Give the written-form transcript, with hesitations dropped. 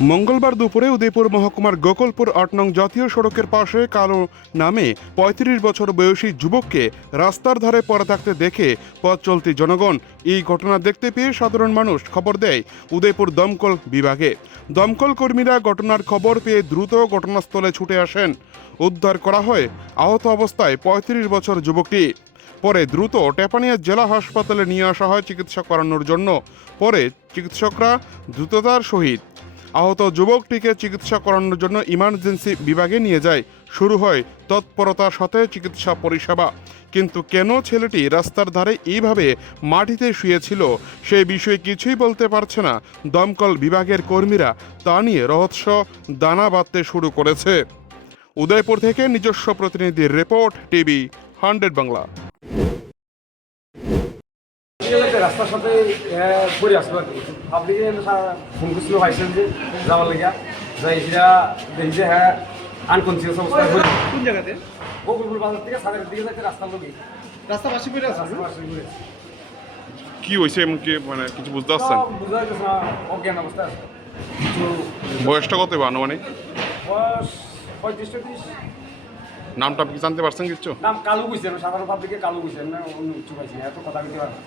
মঙ্গলবার দুপুরে উদয়পুর মহকুমার গোকুলপুর ৮ নং জাতীয় সড়কের পাশে কালো নামে ৩৫ বছর বয়সী যুবককে রাস্তার ধারে পড়ে থাকতে দেখে পথ চলতি জনগণ এই ঘটনা দেখতে পেয়ে সাধারণ মানুষ খবর দেয় উদয়পুর দমকল বিভাগে। দমকল কর্মীরা ঘটনার খবর পেয়ে দ্রুত ঘটনাস্থলে ছুটে আসেন। উদ্ধার করা হয় আহত অবস্থায় ৩৫ বছর যুবকটি। পরে দ্রুত টেপানিয়া জেলা হাসপাতালে নিয়ে আসা হয় চিকিৎসা করানোর জন্য। পরে চিকিৎসকরা দ্রুততার সহিত আহত যুবকটিকে চিকিৎসা করানোর জন্য ইমার্জেন্সি বিভাগে নিয়ে যায়। শুরু হয় তৎপরতার সাথে চিকিৎসা পরিষেবা। কিন্তু কেন ছেলেটি রাস্তার ধারে এইভাবে মাটিতে শুয়েছিল সেই বিষয়ে কিছুই বলতে পারছে না দমকল বিভাগের কর্মীরা। তা নিয়ে রহস্য দানা বাঁধতে শুরু করেছে। উদয়পুর থেকে নিজস্ব প্রতিনিধির রিপোর্ট, টিভি 100 বাংলা। রাস্তার সাথে পড়ে আসলো আর কি। আপনি ফোন করছিল ভাইছেন যে যাওয়ার লেগা যাই সেটা দেখি যে হ্যাঁ আনকনসিয়াস অবস্থায় কোন জায়গাতে? গোকুলপুর বাজার থেকে সাগরের দিকে যাচ্ছে রাস্তার লোকে রাস্তা পাশে পড়ে আছে। কি হয়েছে এমন কি মানে কিছু বুঝতে পারছেন? বুঝা যাচ্ছে না, অজ্ঞান অবস্থায় আছে। কিছু বয়সটা কত আনুমানিক? বয়স 35-40। নামটা কি জানতে পারছেন কিছু? নাম কালু বুঝছেন, সাধারণ পাবলিকে কালু বুঝছেন না, অন্য কিছু পাইছি এত কথা বলতে পারবেন।